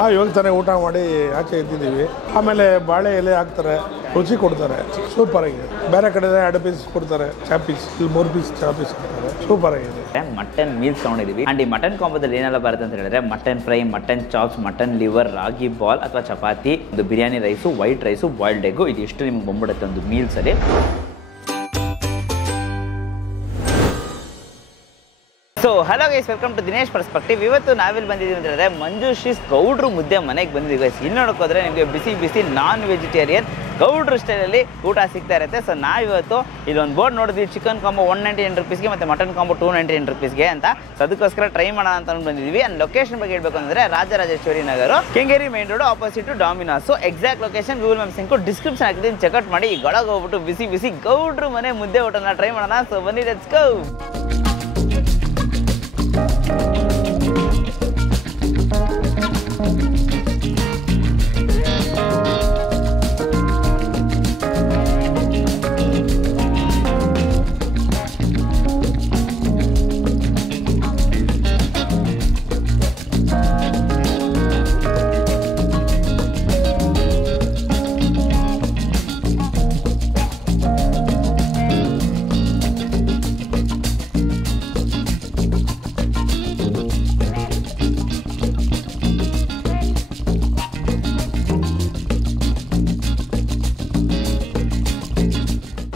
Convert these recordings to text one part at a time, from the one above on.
ನಾವು ಇವಾಗ ತಾನೇ ಊಟ ಮಾಡಿ ಆಚೆ ಇದ್ದಿದ್ದೀವಿ. ಆಮೇಲೆ ಬಾಳೆ ಎಲೆ ಹಾಕ್ತಾರೆ, ರುಚಿ ಕೊಡ್ತಾರೆ, ಸೂಪರ್ ಆಗಿದೆ. ಬೇರೆ ಕಡೆ 2 ಪೀಸ್ ಕೊಡ್ತಾರೆ, ಚಾಪೀಸ್, ಇಲ್ಲಿ 3 ಪೀಸ್ ಚಾಪೀಸ್ ಕೊಡ್ತಾರೆ, ಸೂಪರ್ ಆಗಿದೆ. ಮಟನ್ ಮೀಲ್ಸ್ ತಗೊಂಡಿದ್ದೀವಿ. ಅಂಡ್ ಈ ಮಟನ್ ಕಾಂಬೋದಲ್ಲಿ ಏನೆಲ್ಲ ಬರುತ್ತೆ ಅಂತ ಹೇಳಿದ್ರೆ mutton fry, mutton chops, mutton liver, ragi ball ಅಥವಾ ಚಪಾತಿ, ಒಂದು biryani rice, white rice, boiled egg, ಇದು ಇಷ್ಟು ನಿಮ್ಗೆ ಬಂದ್ಬಿಡುತ್ತೆ ಒಂದು ಮೀಲ್ಸಲ್ಲಿ. So hello guys, welcome to Dinesh perspective. ಇವತ್ತು ನಾವಿಲ್ಲಿ ಬಂದಿದ್ದೀವಿ ಅಂತ ಹೇಳಿದ್ರೆ ಮಂಜುಶ್ರೀಸ್ ಗೌಡ್ರು ಮುದ್ದೆ ಮನೆಗೆ ಬಂದಿದ್ದೀವಿ ಗೈಸ್. ಇಲ್ಲಿ ನೋಡೋಕೋದ್ರೆ ನಿಮಗೆ ಬಿಸಿ ಬಿಸಿ ನಾನ್ ವೆಜಿಟೇರಿಯನ್ ಗೌಡ್ರು ಸ್ಟೈಲಲ್ಲಿ ಊಟ ಸಿಗ್ತಾ ಇರುತ್ತೆ. ಸೊ ನಾವಿವತ್ತು ಇಲ್ಲೊಂದು ಬೋರ್ಡ್ ನೋಡಿದ್ವಿ, ಚಿಕನ್ ಕಾಂಬೋ 199 ರುಪೀಸ್ಗೆ ಮತ್ತು ಮಟನ್ ಕಾಂಬೋ 299 ರುಪೀಸ್ಗೆ ಅಂತ. ಸೊ ಅದಕ್ಕೋಸ್ಕರ ಟ್ರೈ ಮಾಡೋಣ ಅಂತ ಬಂದಿದ್ದೀವಿ. ಆ್ಯಂಡ್ ಲೊಕೇಶನ್ ಬಗ್ಗೆ ಹೇಳಬೇಕು ಅಂದರೆ Rajarajeshwari Nagar, Kengeri main road opposite Domino's. Exact location Google maps link description ಹಾಕಿದ್ದೀನಿ, ಚೆಕ್ಔಟ್ ಮಾಡಿ. ಈಗ ಒಳಗೆ ಹೋಗ್ಬಿಟ್ಟು ಬಿಸಿ ಬಿಸಿ ಗೌಡ್ರು ಮನೆ ಮುದ್ದೆ ಊಟನ ಟ್ರೈ ಮಾಡೋಣ. ಸೊ ಬನ್ನಿ, let's go.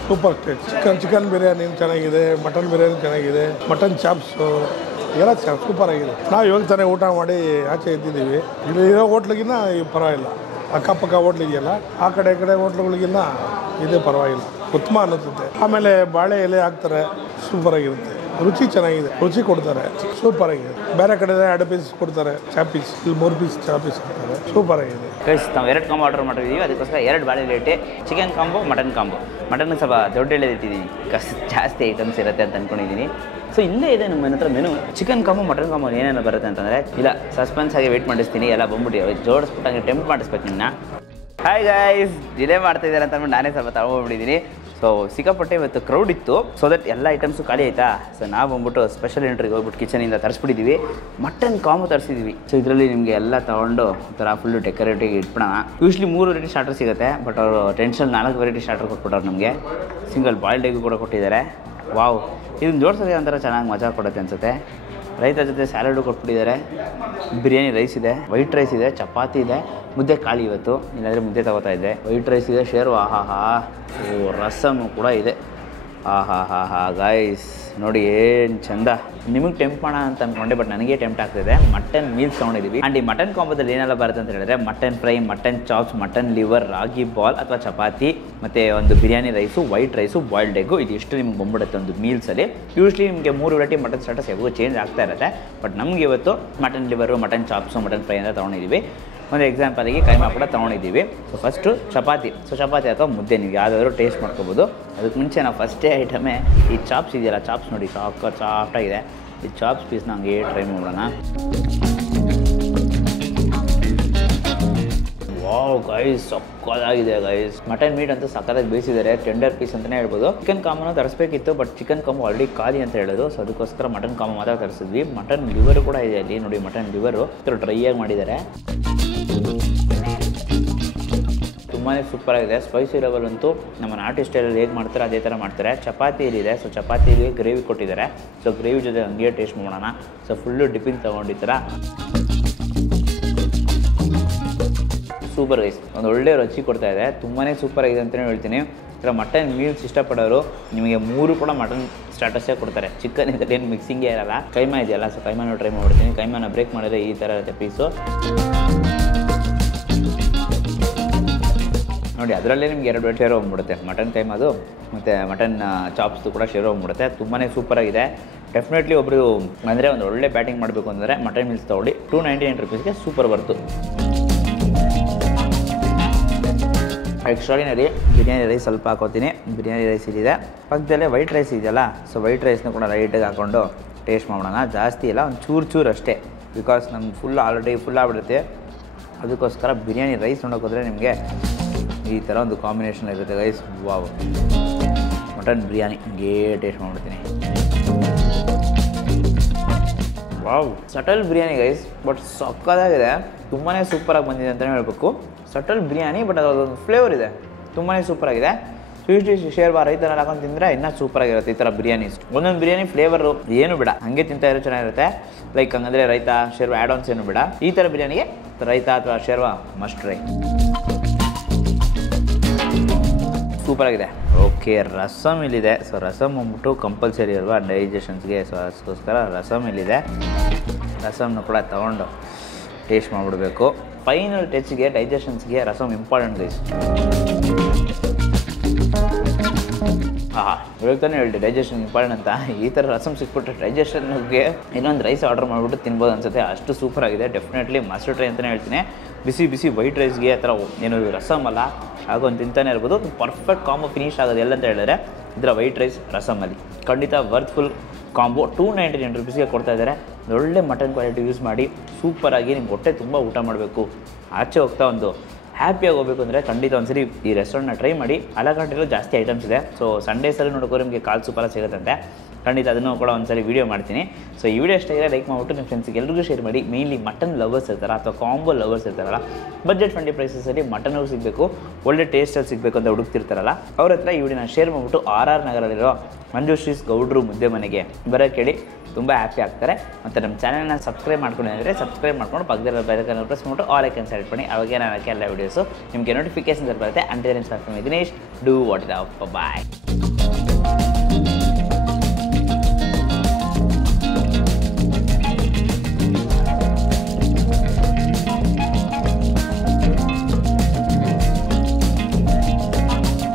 Super taste. Chicken biryani ಚೆನ್ನಾಗಿದೆ, ಮಟನ್ ಬಿರಿಯಾನಿ ಚೆನ್ನಾಗಿದೆ, ಮಟನ್ ಚಾಪ್ಸು ಎಲ್ಲ ಸೂಪರ್ ಆಗಿದೆ. ನಾವು ಇವಾಗ ತಾನೇ ಊಟ ಮಾಡಿ ಆಚೆ ಇದ್ದಿದ್ದೀವಿ. ಇಲ್ಲಿ ಇರೋ ಹೋಟ್ಲಿಗಿನ್ನ ಪರವಾಗಿಲ್ಲ, ಅಕ್ಕಪಕ್ಕ ಹೋಟ್ಲಿಗೆಲ್ಲ ಆ ಕಡೆ ಹೋಟ್ಲುಗಳಿಗಿನ್ನ ಇದೇ ಪರವಾಗಿಲ್ಲ, ಉತ್ತಮ ಅನ್ನಿಸುತ್ತೆ. ಆಮೇಲೆ ಬಾಳೆ ಎಲೆ ಹಾಕ್ತಾರೆ, ಸೂಪರ್ ಆಗಿರುತ್ತೆ, ರುಚಿ ಚೆನ್ನಾಗಿದೆ, ರುಚಿ ಕೊಡ್ತಾರೆ, ಸೂಪರ್ ಆಗಿದೆ. ಬೇರೆ ಕಡೆ 2 ಪೀಸ್ ಕೊಡ್ತಾರೆ, ಚಾಪೀಸ್, ಇಲ್ಲಿ 3 ಪೀಸ್ ಚಾಪೀಸ್ ಕೊಡ್ತಾರೆ, ಸೂಪರ್ ಆಗಿದೆ. ಗೈಸ್ ನಾವು 2 ಕಾಂಬೋ ಆರ್ಡರ್ ಮಾಡಿದ್ದೀವಿ, ಅದಕ್ಕೋಸ್ಕರ 2 ಬಾಳೆ ರೇಟೆ. Chicken combo, mutton combo. Mutton ಸ್ವಲ್ಪ ದೊಡ್ಡ ಎಳೆದಿಟ್ಟಿದ್ದೀನಿ, ಜಾಸ್ತಿ ಐಟಮ್ಸ್ ಇರುತ್ತೆ ಅಂತ ಅಂದ್ಕೊಂಡಿದ್ದೀನಿ. ಸೊ ಇಲ್ಲೇ ಇದೆ ನಮ್ಮ ಮನೆ ಹತ್ರ menu. Chicken combo, mutton combo ಏನೇನು ಬರುತ್ತೆ ಅಂತಂದರೆ, ಇಲ್ಲ ಸಸ್ಪೆನ್ಸ್ ಆಗಿ ವೆಯ್ಟ್ ಮಾಡಿಸ್ತೀನಿ, ಎಲ್ಲ ಬಂದ್ಬಿಟ್ಟು ಜೋಡಿಸ್ಬಿಟ್ಟು ಹಂಗೆ ಟೆಂಪ್ಟ್ ಮಾಡಿಸ್ಬೇಕು ನಿನ್ನ. ಹಾಯ್ ಗೈಸ್, ಡಿಲೇ ಮಾಡ್ತಾಯಿದ್ದಾರೆ ಅಂತ ಅಂದ್ಬಿಟ್ಟು ನಾನೇ ಸ್ವಲ್ಪ ತಗೊಂಡ್ಬಿಟ್ಟಿದ್ದೀನಿ. ಸೊ ಸಿಕ್ಕಾಪಟ್ಟೆ ಇವತ್ತು ಕ್ರೌಡ್ ಇತ್ತು, ಸೊ ದಟ್ ಎಲ್ಲ ಐಟಮ್ಸು ಖಾಲಿ ಆಯಿತಾ. ಸೊ ನಾವು ಬಂದ್ಬಿಟ್ಟು ಸ್ಪೆಷಲ್ ಎಂಟ್ರಿಗೆ ಹೋಗ್ಬಿಟ್ಟು ಕಿಚನಿಂದ ತರಿಸ್ಬಿಟ್ಟಿದ್ದೀವಿ. ಮಟನ್ ಕಾಂಬೋ ತರಿಸಿದ್ದೀವಿ. ಸೊ ಇದರಲ್ಲಿ ನಿಮಗೆ ಎಲ್ಲ ತೊಗೊಂಡು ಒಂಥರ ಫುಲ್ಲು ಡೆಕೋರೇಟಿಗೆ ಇಟ್ಬಿಡೋಣ. ಯೂಶ್ವಲಿ 3 ವೆರೈಟಿ ಸ್ಟಾರ್ಟರ್ ಸಿಗುತ್ತೆ, ಬಟ್ ಅವರು ಟೆನ್ಷನ್ 4 ವೆರೈಟಿ ಸ್ಟಾರ್ಟರ್ ಕೊಟ್ಬಿಟ್ಟವ್ರು ನಮಗೆ. ಸಿಂಗಲ್ ಬಾಯ್ಲ್ಡ್ ಎಗ್ ಕೂಡ ಕೊಟ್ಟಿದ್ದಾರೆ. ವಾವ್, ಇದನ್ನು ಜೋಡಿಸೋದೇ ಒಂಥರ ಚೆನ್ನಾಗಿ ಮಜಾ ಕೊಡುತ್ತೆ ಅನಿಸುತ್ತೆ. ರೈತ ಜೊತೆ ಸ್ಯಾಲಡು ಕೊಟ್ಬಿಟ್ಟಿದ್ದಾರೆ. ಬಿರಿಯಾನಿ ರೈಸ್ ಇದೆ, ವೈಟ್ ರೈಸ್ ಇದೆ, ಚಪಾತಿ ಇದೆ, ಮುದ್ದೆ ಖಾಲಿ ಇವತ್ತು, ಇಲ್ಲಾಂದರೆ ಮುದ್ದೆ ತಗೋತಾ ಇದ್ದೆ. ವೈಟ್ ರೈಸ್ ಇದೆ, ಶೇರ್ವ, ಆಹಾ, ಓ ರಸಮು ಕೂಡ ಇದೆ, ಆಹಾ ಗೈಸ್ ನೋಡಿ ಏನು ಚಂದ. ನಿಮಗೆ ಟೆಂಪ್ಟ್ ಮಾಡೋಣ ಅಂತ ಅಂದ್ಕೊಂಡೆ, ಬಟ್ ನನಗೆ ಟೆಂಪ್ಟ್ ಆಗ್ತಿದೆ. ಮಟನ್ ಮೀಲ್ಸ್ ತೊಗೊಂಡಿದ್ದೀವಿ. ಆ್ಯಂಡ್ ಈ ಮಟನ್ ಕಾಂಬೋದಲ್ಲಿ ಏನೆಲ್ಲ ಬರುತ್ತೆ ಅಂತ ಹೇಳಿದ್ರೆ mutton fry, mutton chops, mutton liver, ragi ball ಅಥವಾ ಚಪಾತಿ, ಮತ್ತು ಒಂದು biryani rice, white rice, boiled egg, ಇದು ಇಷ್ಟು ನಿಮ್ಗೆ ಬಂದ್ಬಿಡುತ್ತೆ ಒಂದು ಮೀಲ್ಸಲ್ಲಿ. ಯೂಶ್ವಲಿ ನಿಮಗೆ 3 ವೆರೈಟಿ ಮಟನ್ ಸ್ಟಾರ್ಟರ್ಸ್ ಯಾವಾಗೂ ಚೇಂಜ್ ಆಗ್ತಾ ಇರುತ್ತೆ, ಬಟ್ ನಮಗೆ ಇವತ್ತು mutton liver, mutton chops, mutton fry ಅಂತ ತೊಗೊಂಡಿದ್ದೀವಿ. ಒಂದು ಎಕ್ಸಾಂಪಲಿಗೆ ಕೈಮಾ ಕೂಡ ತೊಗೊಂಡಿದ್ದೀವಿ. So first chapati. So chapati ಅಥವಾ ಮುದ್ದೆ ನೀವು ಯಾವುದಾದ್ರೂ ಟೇಸ್ಟ್ ಮಾಡ್ಕೋಬೋದು. ಅದಕ್ಕೆ ಮುಂಚೆ ನಾವು ಫಸ್ಟೇ ಐಟಮೇ ಈ ಚಾಪ್ಸ್ ಇದೆಯಲ್ಲ, ಚಾಪ್ಸ್ ನೋಡಿ ಸಾಫ್ಟಾಗಿದೆ. ಈ ಚಾಪ್ಸ್ ಪೀಸ್ನ ಹಂಗೆ ಟ್ರೈ ಮಾಡೋಣ. ವಾವ್ ಗೈಸ್, ಸಕ್ಕತ್ತಾಗಿದೆ ಗೈಸ್. ಮಟನ್ ಮೀಟ್ ಅಂತೂ ಸಕ್ಕತ್ತಾಗಿ ಬೇಯಿಸಿದ್ದಾರೆ, ಟೆಂಡರ್ ಪೀಸ್ ಅಂತಲೇ ಹೇಳ್ಬೋದು. ಚಿಕನ್ ಕಾಂಬೋನ ತರಿಸ್ಬೇಕಿತ್ತು, ಬಟ್ ಚಿಕನ್ ಕಾಂಬೋ ಆಲ್ರೆಡಿ ಖಾಲಿ ಅಂತ ಹೇಳಿದ್ರು. ಸೊ ಅದಕ್ಕೋಸ್ಕರ ಮಟನ್ ಕಾಂಬೋ ಮಾತ್ರ ತರಿಸಿದ್ವಿ. ಮಟನ್ ಲಿವರು ಕೂಡ ಇದೆ ಅಲ್ಲಿ ನೋಡಿ, ಮಟನ್ ಲಿವರು ಡ್ರೈ ಆಗಿ ಮಾಡಿದ್ದಾರೆ, ತುಂಬಾ ಸೂಪರಾಗಿದೆ. ಸ್ಪೈಸಿ ಲೆವೆಲ್ ಅಂತೂ ನಮ್ಮ ನಾಟಿ ಸ್ಟೈಲಲ್ಲಿ ಹೇಗೆ ಮಾಡ್ತಾರೆ ಅದೇ ಥರ ಮಾಡ್ತಾರೆ. ಚಪಾತಿ ಇಲ್ಲಿದೆ, ಸೊ ಚಪಾತಿಗೆ ಗ್ರೇವಿ ಕೊಟ್ಟಿದ್ದಾರೆ. ಸೊ ಗ್ರೇವಿ ಜೊತೆ ಹಂಗೆ ಟೇಸ್ಟ್ ಮಾಡೋಣ. ಸೊ ಫುಲ್ಲು ಡಿಪ್ಪಿಂಗ್ ತೊಗೊಂಡಿದ್ದೀರ, ಸೂಪರ್ ಗೈಸ್, ಒಂದು ಒಳ್ಳೆ ರುಚಿ ಕೊಡ್ತಾ ಇದೆ, ತುಂಬಾ ಸೂಪರಾಗಿದೆ ಅಂತಲೇ ಹೇಳ್ತೀನಿ. ಈ ಥರ ಮಟನ್ ಮೀಲ್ಸ್ ಇಷ್ಟಪಡೋರು ನಿಮಗೆ 3 ಕೂಡ ಮಟನ್ ಸ್ಟಾರ್ಟರ್ಸೇ ಕೊಡ್ತಾರೆ. ಚಿಕನ್ ಇದರಲ್ಲಿ ಏನು ಮಿಕ್ಸಿಂಗೇ ಇರಲ್ಲ. ಕೈಮಾ ಇದೆಯಲ್ಲ, ಸೊ ಕೈಮಾನ ಟ್ರೈ ಮಾಡ್ಬಿಡ್ತೀನಿ. ಕೈಮಾನ ಬ್ರೇಕ್ ಮಾಡಿದ್ರೆ ಈ ಥರ ಇರುತ್ತೆ ಪೀಸು ನೋಡಿ. ಅದರಲ್ಲೇ ನಿಮ್ಗೆ 2 ಶೇರ್ ಹೋಗ್ಬಿಡುತ್ತೆ, ಮಟನ್ ಕೈಮಾದು ಮತ್ತು ಮಟನ್ ಚಾಪ್ಸ್ದು ಕೂಡ ಶೇರ್ ಹೋಗ್ಬಿಡುತ್ತೆ. ತುಂಬಾ ಸೂಪರಾಗಿದೆ. ಡೆಫಿನೆಟ್ಲಿ ಒಬ್ಬರು ಅಂದರೆ ಒಂದು ಒಳ್ಳೆ ಬ್ಯಾಟಿಂಗ್ ಮಾಡಬೇಕು ಅಂದರೆ ಮಟನ್ ಮೀಲ್ಸ್ ತೊಗೊಳ್ಳಿ. 299 ರುಪೀಸ್ಗೆ ಸೂಪರ್ ಬರ್ತು. ಎಕ್ಸ್ಟ್ರಾಡಿನರಿ. ಬಿರಿಯಾನಿ ರೈಸ್ ಸ್ವಲ್ಪ ಹಾಕೋತೀನಿ. ಬಿರಿಯಾನಿ ರೈಸ್ ಇಲ್ಲಿದೆ, ಪಕ್ಕದಲ್ಲೇ ವೈಟ್ ರೈಸ್ ಇದೆಯಲ್ಲ, ಸೊ ವೈಟ್ ರೈಸ್ನ ಕೂಡ ಲೈಟಾಗಿ ಹಾಕ್ಕೊಂಡು ಟೇಸ್ಟ್ ಮಾಡೋಣ. ಜಾಸ್ತಿ ಇಲ್ಲ, ಒಂದು ಚೂರು ಅಷ್ಟೇ, ಬಿಕಾಸ್ ನಮ್ಗೆ ಆಲ್ರೆಡಿ ಫುಲ್ ಆಗಿಬಿಡುತ್ತೆ. ಅದಕ್ಕೋಸ್ಕರ ಬಿರಿಯಾನಿ ರೈಸ್ ನೋಡೋಕೋದ್ರೆ ನಿಮಗೆ ಈ ಥರ ಒಂದು ಕಾಂಬಿನೇಷನ್ ಇರುತ್ತೆ ಗೈಸ್. ವಾವ್, ಮಟನ್ ಬಿರಿಯಾನಿ ಹಂಗೇ ಟೇಸ್ಟ್ ಮಾಡ್ಬಿಡ್ತೀನಿ. Wow, subtle biryani guys, but ಸಕ್ಕತ್ತಾಗಿದೆ. ತುಂಬಾ ಸೂಪರಾಗಿ ಬಂದಿದೆ ಅಂತಲೇ ಹೇಳಬೇಕು. ಸಟಲ್ ಬಿರಿಯಾನಿ, ಬಟ್ ಅದೊಂದು ಫ್ಲೇವರ್ ಇದೆ, ತುಂಬಾ ಸೂಪರಾಗಿದೆ. ಸ್ವೀಟ್ ಡಿಶ್ ಶೇರ್ವಾ ರೈತನಲ್ಲಿ ಹಾಕೊಂಡು ತಿಂದರೆ ಇನ್ನೂ ಸೂಪರಾಗಿರುತ್ತೆ ಈ ಥರ ಬಿರಿಯಾನೀಸ್. ಒಂದೊಂದು ಬಿರಿಯಾನಿ ಫ್ಲೇವರು ಏನು ಬೇಡ, ಹಾಗೆ ತಿಂತಾ ಇರೋ ಚೆನ್ನಾಗಿರುತ್ತೆ. ಲೈಕ್ ಹಂಗಂದರೆ ರೈತ ಶೇರ್ವಾ ಆ್ಯಡ್ ಆನ್ಸ್ ಏನು ಬೇಡ. ಈ ಥರ ಬಿರಿಯಾನಿಗೆ ರೈತ ಅಥವಾ ಶೇರ್ವಾ ಮಸ್ಟ್ ಟ್ರೈ. ಸೂಪರಾಗಿದೆ. ಓಕೆ, ರಸಮ್ ಇಲ್ಲಿದೆ. ಸೊ ರಸಮ್ ಬಂದ್ಬಿಟ್ಟು ಕಂಪಲ್ಸರಿ ಅಲ್ವಾ ಡೈಜೆಷನ್ಸ್ಗೆ. ಸೊ ಅದಕ್ಕೋಸ್ಕರ ರಸಮ್ ಇಲ್ಲಿದೆ. ರಸಮ್ನ ಕೂಡ ತೊಗೊಂಡು ಟೇಸ್ಟ್ ಮಾಡಿಬಿಡ್ಬೇಕು. ಫೈನಲ್ ಟೆಚ್ಗೆ ಡೈಜೆಷನ್ಸ್ಗೆ ರಸಮ್ ಇಂಪಾರ್ಟೆಂಟ್ ಗೈಸ್. ಇವಾಗ ತಾನೇ ಹೇಳಿದೆ ಡೈಜೆಷನ್ ಇಂಪಾರ್ಟೆಂಟ್ ಅಂತ. ಈ ಥರ ರಸಮ್ ಸಿಕ್ಬಿಟ್ರೆ ಡೈಜೆಷನ್ಗೆ ಇನ್ನೊಂದು ರೈಸ್ ಆರ್ಡರ್ ಮಾಡಿಬಿಟ್ಟು ತಿನ್ಬೋದು ಅನ್ಸುತ್ತೆ, ಅಷ್ಟು ಸೂಪರಾಗಿದೆ. ಡೆಫಿನೆಟ್ಲಿ ಮಸ್ಟ್ ಟ್ರೈ ಅಂತಲೇ ಹೇಳ್ತೀನಿ. ಬಿಸಿ ಬಿಸಿ ವೈಟ್ ರೈಸ್ಗೆ ಆ ಥರ ಏನು ರಸಮ್ ಅಲ್ಲ ಆಗೊಂದು ತಿಂತಾನೆ ಇರ್ಬೋದು. ಪರ್ಫೆಕ್ಟ್ ಕಾಂಬೋ ಫಿನಿಶ್ ಆಗೋದು ಎಲ್ಲ ಅಂತ ಹೇಳಿದ್ರೆ ಇದರ ವೈಟ್ ರೈಸ್ ರಸಮಲ್ಲಿ ಖಂಡಿತ ವರ್ತ್ಫುಲ್ ಕಾಂಬೋ. 299 ರುಪೀಸ್ಗೆ ಕೊಡ್ತಾಯಿದ್ದಾರೆ. ಒಳ್ಳೆ ಮಟನ್ ಕ್ವಾಲಿಟಿ ಯೂಸ್ ಮಾಡಿ ಸೂಪರಾಗಿ ನಿಮ್ಗೆ ಹೊಟ್ಟೆ ತುಂಬ ಊಟ ಮಾಡಬೇಕು, ಆಚೆ ಹೋಗ್ತಾ ಒಂದು ಹ್ಯಾಪಿಯಾಗಿ ಹೋಗಬೇಕು ಅಂದರೆ ಖಂಡಿತ ಒಂದ್ಸರಿ ಈ ರೆಸ್ಟೋರೆಂಟ್ನ ಟ್ರೈ ಮಾಡಿ. ಅಲಕಾಟಿಲೂ ಜಾಸ್ತಿ ಐಟಮ್ಸ್ ಇದೆ. ಸೊ ಸಂಡೇಸಲ್ಲಿ ನೋಡೋಕೆ ನಿಮಗೆ ಕಾಲ್ ಸೂಪರ ಸಿಗುತ್ತಂತೆ. ಖಂಡಿತ ಅದನ್ನು ಕೂಡ ಒಂದ್ಸರಿ ವೀಡಿಯೋ ಮಾಡ್ತೀನಿ. ಸೊ ಈ ವಿಡಿಯೋ ಇಷ್ಟ ಲೈಕ್ ಮಾಡಿಬಿಟ್ಟು ನಿಮ್ಮ ಫ್ರೆಂಡ್ಸ್ಗೆ ಎಲ್ರಿಗೂ ಶೇರ್ ಮಾಡಿ. ಮೇನ್ಲಿ ಮಟನ್ ಲವರ್ಸ್ ಇರ್ತಾರೆ ಅಥವಾ ಕಾಂಬೋ ಲವರ್ಸ್ ಇರ್ತಾರಲ್ಲ, ಬಜೆಟ್ ಫ್ರೆಂಡ್ಲಿ ಪ್ರೈಸಸಲ್ಲಿ ಮಟನ್ ಸಿಗಬೇಕು, ಒಳ್ಳೆ ಟೇಸ್ಟಲ್ಲಿ ಸಿಗಬೇಕು ಅಂತ ಹುಡುಕ್ತಿರ್ತಾರಲ್ಲ, ಅವ್ರ ಹತ್ರ ಈ ವಿಡಿಯೋನ ಶೇರ್ ಮಾಡಿಬಿಟ್ಟು RR ನಗರಲ್ಲಿರೋ ಮಂಜುಶ್ರೀಸ್ ಗೌಡ್ರು ಮುದ್ದೆ ಮನೆಗೆ ಬರೋಕ್ಕೆ ಹೇಳಿ. ತುಂಬ ಹ್ಯಾಪಿ ಆಗ್ತಾರೆ. ಮತ್ತು ನಮ್ಮ ಚಾನಲ್ನ ಸಬ್ಸ್ಕ್ರೈಬ್ ಮಾಡ್ಕೊಂಡಿದ್ರೆ ಸಬ್ಸ್ಕ್ರೈಬ್ ಮಾಡ್ಕೊಂಡು ಪಕ್ಕದಲ್ಲಿ ಬೆಲ್ಲೈಕನ್ನ ಪ್ರೆಸ್ ಮಾಡಿಬಿಟ್ಟು ಆಲ್ ಐಕನ್ ಸೆಲೆಕ್ಟ್ ಮಾಡಿ. ಅವಾಗೇ ನಾನು ಎಲ್ಲ ವೀಡಿಯೋಸು ನಿಮಗೆ ನೋಟಿಫಿಕೇಶನ್ಸ್ ಬರುತ್ತೆ. Until Dinesh, do what it up. Bye.